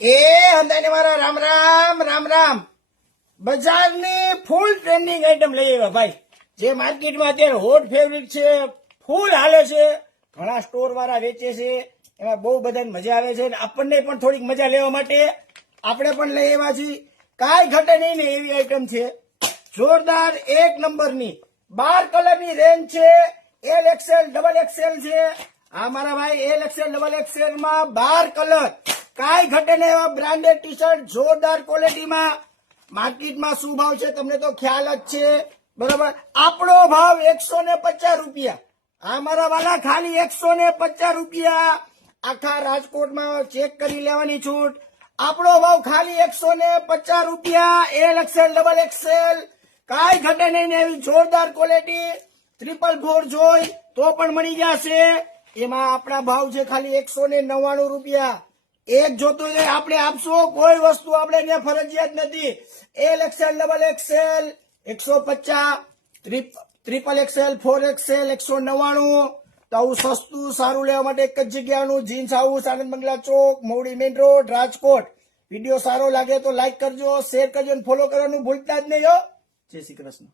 એ અંદાને મારા રામ રામ રામ રામ. બજારની ફૂલ trending item લઈ આવ્યા ભાઈ. જે માર્કેટમાં અત્યારે હોટ ફેવરિટ છે, ફૂલ હાલે છે, ઘણા સ્ટોર વાળા વેચે છે, એમાં બહુ બધાને મજા આવે છે. અને આપણને પણ થોડીક મજા લેવા માટે આપણે પણ લઈ આવ્યા છીએ. કાંઈ ઘટે નહીં ને એવી આઈટમ છે, જોરદાર એક નંબરની. 12 કલરની રેન્જ છે. એલ એક્સેલ ડબલ એક્સેલ છે. હા મારા ભાઈ, એલ એક્સેલ ડબલ એક્સેલ માં 12 કલર. કાંઈ ઘટે ને એવા બ્રાન્ડેડ ટી શર્ટ જોરદાર ક્વોલિટીમાં. માર્કેટમાં શું ભાવ છે તમને તો ખ્યાલ જ છે, બરાબર. આપણો ભાવ 150 રૂપિયા. હા મારા વાલા, ખાલી 150 રૂપિયા. આખા રાજકોટમાં ચેક કરી લેવાની છૂટ. આપણો ભાવ ખાલી 150 રૂપિયા. L XL double XL. કાંઈ ઘટે નહીં ને એવી જોરદાર ક્વોલિટી. 444 જોઈ તો પણ મળી જશે. એમાં આપણા ભાવ છે ખાલી 199 રૂપિયા. એક જોતું હોય આપણે આપશો, કોઈ વસ્તુ આપણે ત્યાં ફરજિયાત નથી. L XL double XL 150, triple XL 4XL 199. તો આવું સસ્તું સારું લેવા માટે એક જ જગ્યાનું, jeans house, Anand Bangla Chowk, Mavdi main road, Rajkot. Video સારો લાગે તો લાઈક કરજો, શેર કરજો અને ફોલો કરવાનું ભૂલતા જ નહીં હો. જય શ્રી કૃષ્ણ.